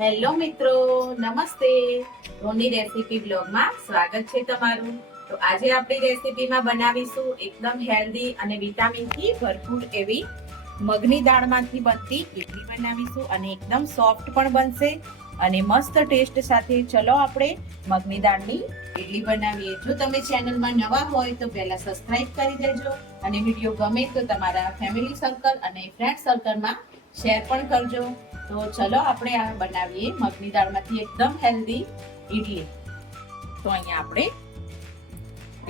Hello મિત્રો, નમસ્તે. રોની recipe બ્લોગમાં સ્વાગત છે તમારું. તો આજે આપણી રેસીપીમાં બનાવીશું એકદમ હેલ્ધી અને વિટામિનથી ભરપૂર એવી મગની દાળમાંથી બનતી ઇડલી બનાવીશું અને એકદમ સોફ્ટ પણ બનશે અને મસ્ત ટેસ્ટ સાથે. ચલો આપણે મગની દાળની ઇડલી બનાવીએ. જો તમે ચેનલમાં નવા હોય તો પહેલા સબસ્ક્રાઇબ કરી દેજો અને વિડીયો ગમે તો તમારા ફેમિલી સર્કલ અને ફ્રેન્ડ સર્કલમાં શેર પણ કરજો. તો ચલો આપણે આ બનાવીએ મગની દાળમાંથી એકદમ હેલ્ધી ઇડલી. તો અહીંયા આપણે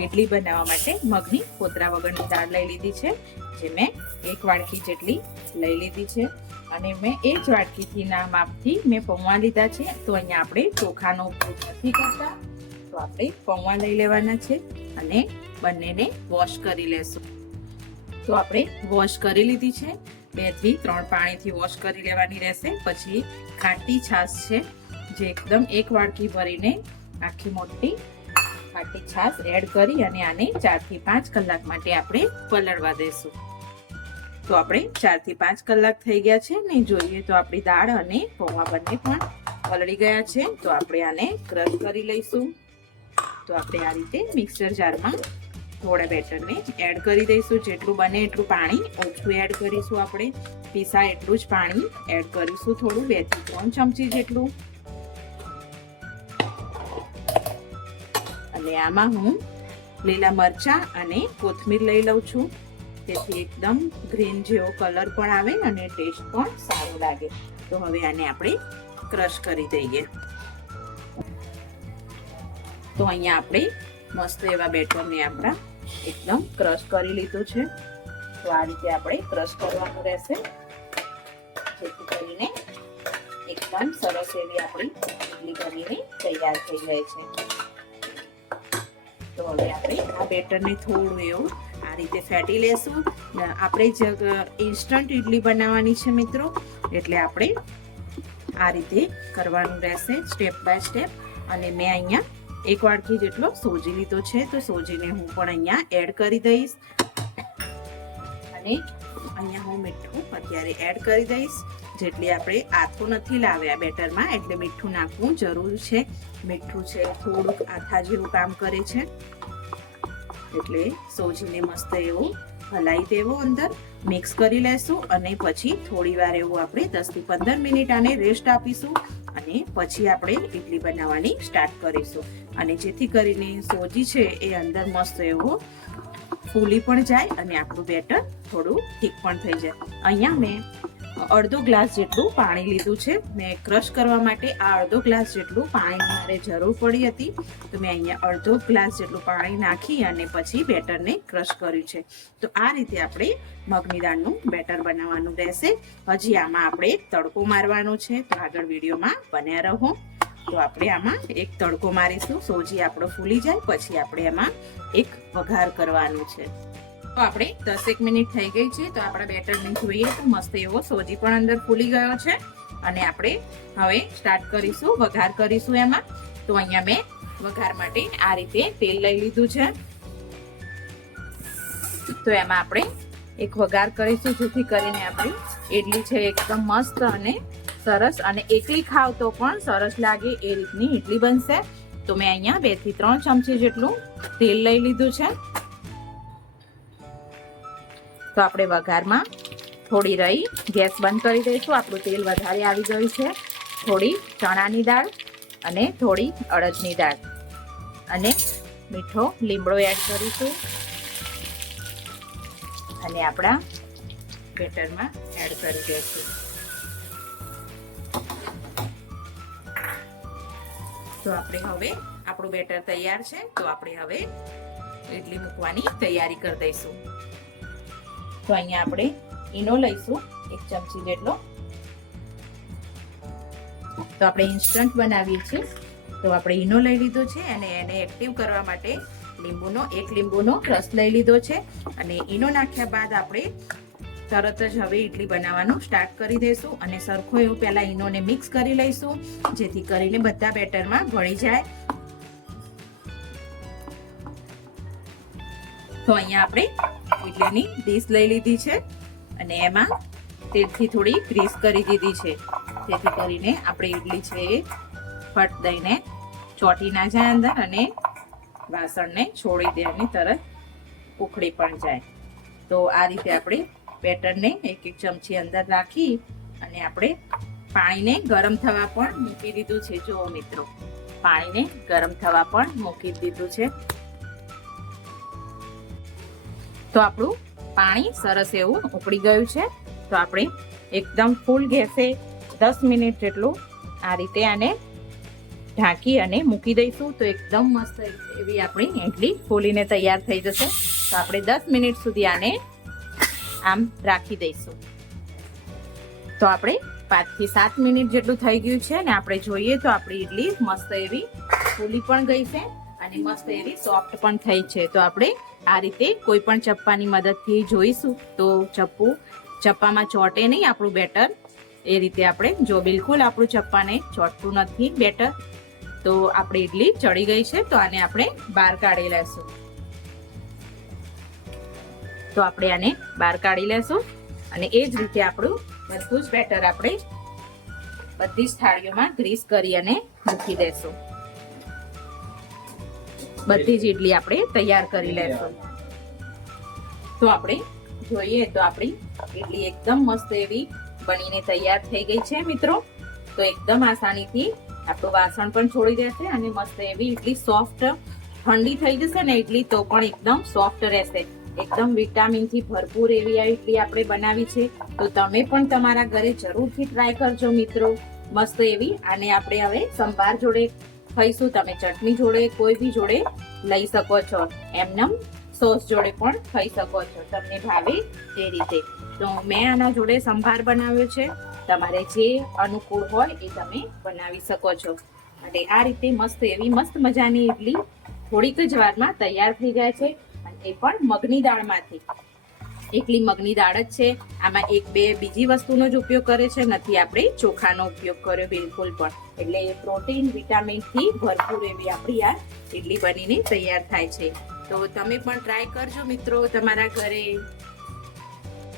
ઇડલી બનાવવા માટે મગની કોતરા વગરની દાળ લઈ લીધી છે, જે મેં 1 વાટકી જેટલી લઈ લીધી છે અને મેં એ જ વાટકીથી ના માપથી મેં પૌવા લીધા છે. તો અહીંયા આપણે ચોખાનો ઉપયોગ નથી કરતા, તો આપણે પૌવા લઈ લેવાના છે અને બંનેને વોશ કરી લેશું. તો આપણે વોશ કરી લીધી છે, 2 થી 3 પાણીથી વોશ કરી લેવાની રહેશે. પછી ખાટી છાશ છે, જે એકદમ 1 વાટકી ભરીને આખી મોટી ખાટી છાશ એડ કરી અને આને 4 થી 5 કલાક માટે આપણે પલળવા દેશું. તો આપણે 4 થી 5 કલાક થઈ ગયા છે ને જોઈએ તો આપણી દાળ અને પૌવા બંને પણ પલળી ગયા છે. તો આપણે આને ક્રશ કરી લઈશું. તો આપણે આ રીતે મિક્સર જારમાં થોડા બેટરને એડ કરી દઈશું. જેટલું બને એટલું પાણી ઓછું એડ કરીશું. આપણે પીસાય એટલું જ પાણી એડ કરીશું, થોડું 2 થી 3 ચમચી જેટલું. અને આમાં હું લીલા મરચાં અને કોથમીર લઈ લઉં છું, તેથી એકદમ ગ્રીન જેવો કલર પણ આવે અને ટેસ્ટ પણ સારો લાગે. તો હવે આને આપણે ક્રશ કરી દઈએ. તો અહીંયા આપણે મસ્ત એવા બેટરને આપણા એકદમ ક્રશ કરી લીધું છે. તો આ રીતે આપણે ક્રશ કરવાનું રહેશે, જેથી કરીને એકદમ સરસ એવી આપણી ઇડલી બનીને તૈયાર થઈ જાય છે. તો હવે આપણે આ બેટરને થોડું એવું આ રીતે ફેટી લેશું. આપણે ઇન્સ્ટન્ટ ઇડલી બનાવવાની છે મિત્રો, એટલે આપણે આ રીતે કરવાનું રહેશે સ્ટેપ બાય સ્ટેપ. અને મેં અહીંયા 1 વાટકી જેટલો સોજી લીધો છે, તો સોજીને હું પણ અહીંયા એડ કરી દઈશ. અને અહીંયા હું મીઠું અત્યારે એડ કરી દઈશ. જેટલી આપણે આથો નથી લાવ્યા બેટરમાં, એટલે મીઠું નાખવું જરૂરી છે. મીઠું છે થોડુંક આથા જેવું કામ કરે છે, એટલે સોજીને મસ્ત એવું હલાવી દેવો, અંદર મિક્સ કરી લેશું અને પછી થોડી વાર એવું આપણે 10 થી 15 મિનિટ આને રેસ્ટ આપીશું અને પછી આપણે ઇડલી બનાવવાની સ્ટાર્ટ કરીશું. અને જેથી કરીને સોજી છે એ અંદર મસ્ત એવો ફૂલી પણ જાય અને આપણું બેટર થોડું ઠીક પણ થઈ જાય. અહીંયા મેં અડધો ગ્લાસ જેટલું પાણી લીધું છે. મેં ક્રશ કરવા માટે આ અડધો ગ્લાસ જેટલું પાણી મારે જરૂર પડી હતી, તો મેં અહીંયા અડધો ગ્લાસ જેટલું પાણી નાખી અને પછી બેટરને ક્રશ કર્યું છે. તો આ રીતે આપણે મગની દાળનું બેટર બનાવવાનું રહેશે. હજી આમાં આપણે એક તડકો મારવાનો છે, તો આગળ વિડીયોમાં બન્યા રહો. તો આપણે આમાં એક તડકો મારીશું. સોજી આપણો ફૂલી જાય પછી આપણે એમાં એક વઘાર કરવાનું છે. તો આપણે 10 મિનિટ થઈ ગઈ છે, તો આપણા બેટરને જોઈએ તો મસ્ત એવો સોજી પણ અંદર ફૂલી ગયો છે. અને આપણે હવે સ્ટાર્ટ કરીશું, વઘાર કરીશું એમાં. તો અહીંયા મેં વઘાર માટે આ રીતે તેલ લઈ લીધું છે. તો એમાં આપણે એક વઘાર કરીશું, જેથી કરીને આપણી ઇડલી છે એકદમ મસ્ત અને સરસ અને એકલી ખાવ તો પણ સરસ લાગે એ રીતની ઇડલી બનશે. તો મેં અહીંયા 2 થી 3 ચમચી જેટલું તેલ લઈ લીધું છે. તો આપણે વઘારમાં થોડી રહી ગેસ બંધ કરી દઈશું. આપણું તેલ વધારે આવી ગયું છે. થોડી ચણાની દાળ અને થોડી અડદની દાળ અને મીઠો લીમડો એડ કરીશું અને આપણા બેટરમાં એડ કરી દઈશું. તો આપણે હવે આપણું બેટર તૈયાર છે. તો આપણે હવે ઇડલી મૂકવાની તૈયારી કરી દઈશું. તો અહીંયા આપણે ઈનો લઈશું 1 ચમચી જેટલો. તો આપણે ઇન્સ્ટન્ટ બનાવીએ છીએ, તો આપણે ઈનો લઈ લીધો છે અને એને એક્ટિવ કરવા માટે એક લીંબુનો રસ લઈ લીધો છે. અને ઈનો નાખ્યા બાદ આપણે તરત જ હવે ઇડલી બનાવવાનું સ્ટાર્ટ કરી દઈશું અને સરખો એવું પહેલા ઈનોને મિક્સ કરી લઈશું, જેથી કરીને બધા બેટરમાં ભળી જાય. તો અહીંયા આપણે ઇડલીની ડીશ લઈ લીધી છે અને એમાં તેલથી થોડી ગ્રીસ કરી દીધી છે. જેથી કરીને આપણે ઈડલી છે એ ફટ દઈને ચોટી ના જાય અંદર અને વાસણને છોડી દે અને તરત ઉખડી પણ જાય. તો આ રીતે આપણે બેટરને એક ચમચી અંદર રાખી અને આપણે પાણીને ગરમ થવા પણ મૂકી દીધું છે. જુઓ મિત્રો, પાણીને ગરમ થવા પણ મૂકી દીધું છે. તો આપણું પાણી સરસ એવું ઉકળી ગયું છે. તો આપણે એકદમ ફૂલ ગેસે 10 મિનિટ જેટલું આ રીતે આને ઢાંકી અને મૂકી દઈશું. તો એકદમ મસ્ત એવી આપણી ઈડલી ફૂલીને તૈયાર થઈ જશે. તો આપણે 10 મિનિટ સુધી આને આમ રાખી દઈશું. તો આપણે 5 થી 7 મિનિટ જેટલું થઈ ગયું છે ને આપણે જોઈએ તો આપણી ઈડલી મસ્ત એવી ફૂલી પણ ગઈ છે અને મસ્ત એવી સોફ્ટ પણ થઈ છે. તો આપણે આ રીતે કોઈ પણ ચપ્પાની મદદથી જોઈશું તો ચપ્પામાં ચોટે નહીં આપણું બેટર. એ રીતે આપણે જો બિલકુલ આપણું ચપ્પાને ચોટતું નથી બેટર, તો આપણી ઈડલી ચડી ગઈ છે. તો આને આપણે બહાર કાઢી લેશું. તો આપણે આને બહાર કાઢી લેશું અને એ જ રીતે આપણું બધું જ બેટર આપણે બધી જ થાળીઓમાં ગ્રીસ કરી અને મૂકી દેશું. બધી જ ઈડલી આપણે તૈયાર કરી લેશું. તો આપણે જોઈએ તો આપણી ઈડલી એકદમ મસ્ત એવી બનીને તૈયાર થઈ ગઈ છે મિત્રો. તો એકદમ આસાનીથી આપણું વાસણ પણ છોડી દેશે અને મસ્ત એવી ઈડલી સોફ્ટ ઠંડી થઈ જશે ને ઈડલી તો પણ એકદમ સોફ્ટ રહેશે. એકદમ વિટામિનથી ભરપૂર એવી આ ઈડલી આપણે બનાવી છે. તો તમે પણ તમારા ઘરે જરૂરથી ટ્રાય કરજો મિત્રો. મસ્ત એવી આને આપણે હવે સંભાર જોડે ખાઈશું. તમે ચટણી જોડે કોઈ બી જોડે લઈ શકો છો. એમનેમ સોસ જોડે પણ ખાઈ શકો છો, તમને ભાવે તે રીતે. તો મેં આના જોડે સંભાર બનાવ્યો છે. તમારે જે અનુકૂળ હોય એ તમે બનાવી શકો છો. અને આ રીતે મસ્ત એવી મસ્ત મજાની ઈડલી થોડીક જ વારમાં તૈયાર થઈ જાય છે. અને એ પણ મગની દાળમાંથી. એકલી મગની દાળ જ છે. આમાં 1-2 બીજી વસ્તુનો જ ઉપયોગ કરે છે, નથી આપણે ચોખાનો ઉપયોગ કર્યો બિલકુલ પણ. એટલે પ્રોટીન વિટામિનથી ભરપૂર એવી આપણી આ ઈડલી બનીને તૈયાર થાય છે. તો તમે પણ ટ્રાય કરજો મિત્રો તમારા ઘરે.